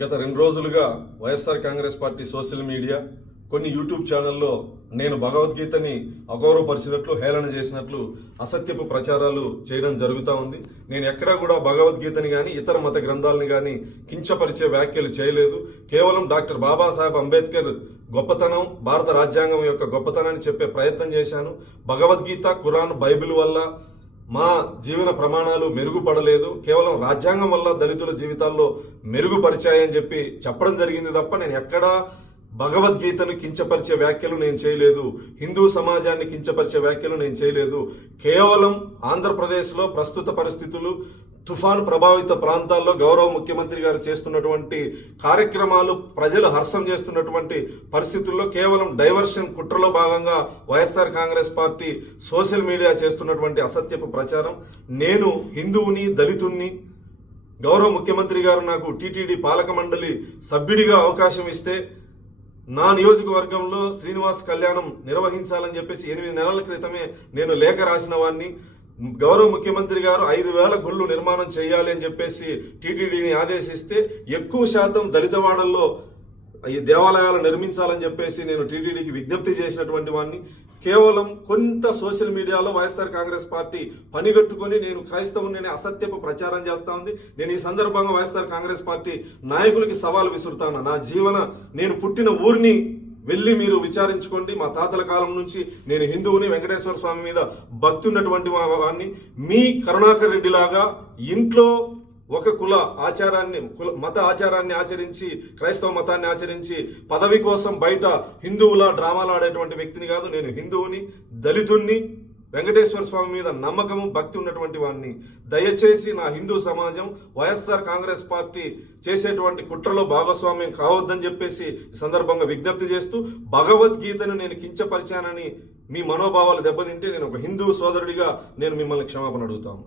గత 2 రోజులుగా YSR Congress party social media కొన్ని యూట్యూబ్ ఛానల్లో నేను భగవద్గీతని అగౌరవపరిచినట్లు హేళన చేసినట్లు అసత్యపు ప్రచారాలు చేయడం జరుగుతూ ఉంది. నేను ఎక్కడా కూడా భగవద్గీతని కానీ ఇతర మత గ్రంథాలని కానీ కించపరిచే వ్యాఖ్యలు చేయలేదు. కేవలం డాక్టర్ బాబాసాహెబ్ అంబేద్కర్ గొప్పతనం, భారత రాజ్యాంగం యొక్క గొప్పతనాన్ని చెప్పే ప్రయత్నం చేశాను. భగవద్గీత, ఖురాన్, బైబిల్ వల్ల మా జీవన ప్రమాణాలు మెరుగుపడలేదు, కేవలం రాజ్యాంగం వల్ల దళితుల జీవితాల్లో మెరుగుపరిచాయని చెప్పి చెప్పడం జరిగింది తప్ప నేను ఎక్కడా భగవద్గీతను కించపరిచే వ్యాఖ్యలు నేను చేయలేదు. హిందూ సమాజాన్ని కించపరిచే వ్యాఖ్యలు నేను చేయలేదు. కేవలం ఆంధ్రప్రదేశ్లో ప్రస్తుత పరిస్థితులు, తుఫాను ప్రభావిత ప్రాంతాల్లో గౌరవ ముఖ్యమంత్రి గారు చేస్తున్నటువంటి కార్యక్రమాలు, ప్రజలు హర్షం చేస్తున్నటువంటి పరిస్థితుల్లో కేవలం డైవర్షన్ కుట్రలో భాగంగా YSR Congress party social media చేస్తున్నటువంటి అసత్యపు ప్రచారం. నేను హిందువుని, దళితుణ్ణి. గౌరవ ముఖ్యమంత్రి గారు నాకు టీటీడీ పాలక మండలి సభ్యుడిగా అవకాశం ఇస్తే నా నియోజకవర్గంలో శ్రీనివాస్ కళ్యాణం నిర్వహించాలని చెప్పేసి 8 నెలల క్రితమే నేను లేఖ రాసిన వాడిని. గౌరవ ముఖ్యమంత్రి గారు 5,000 గుళ్ళు నిర్మాణం చేయాలి అని చెప్పేసి టీటీడీని ఆదేశిస్తే ఎక్కువ శాతం దళితవాడల్లో ఈ దేవాలయాలు నిర్మించాలని చెప్పేసి నేను టీటీడీకి విజ్ఞప్తి చేసినటువంటి వాడిని. కేవలం కొంత సోషల్ మీడియాలో వైఎస్ఆర్ కాంగ్రెస్ పార్టీ పనిగట్టుకుని నేను క్రైస్తవుని అసత్యపు ప్రచారం చేస్తా ఉంది. నేను ఈ సందర్భంగా వైఎస్ఆర్ కాంగ్రెస్ పార్టీ నాయకులకి సవాల్ విసురుతాను. నేను పుట్టిన ఊరిని వెళ్ళి మీరు విచారించుకోండి. మా తాతల కాలం నుంచి నేను హిందువుని, వెంకటేశ్వర స్వామి మీద భక్తి ఉన్నటువంటి వాడిని. మీ కరుణాకర్ రెడ్డి లాగా ఇంట్లో ఒక మత ఆచారాన్ని ఆచరించి, క్రైస్తవ మతాన్ని ఆచరించి పదవి కోసం బయట హిందువుల డ్రామాలు ఆడేటువంటి వ్యక్తిని కాదు. నేను హిందువుని, దళితుణ్ణి, వెంకటేశ్వర స్వామి మీద నమ్మకము, భక్తి ఉన్నటువంటి వాడిని. దయచేసి నా హిందూ సమాజం వైఎస్ఆర్ కాంగ్రెస్ పార్టీ చేసేటువంటి కుట్రలో భాగస్వామ్యం కావద్దని చెప్పేసి ఈ సందర్భంగా విజ్ఞప్తి చేస్తూ, భగవద్గీతను నేను కించపరిచానని మీ మనోభావాలు దెబ్బతింటే నేను ఒక హిందూ సోదరుడిగా నేను మిమ్మల్ని క్షమాపణ అడుగుతాను.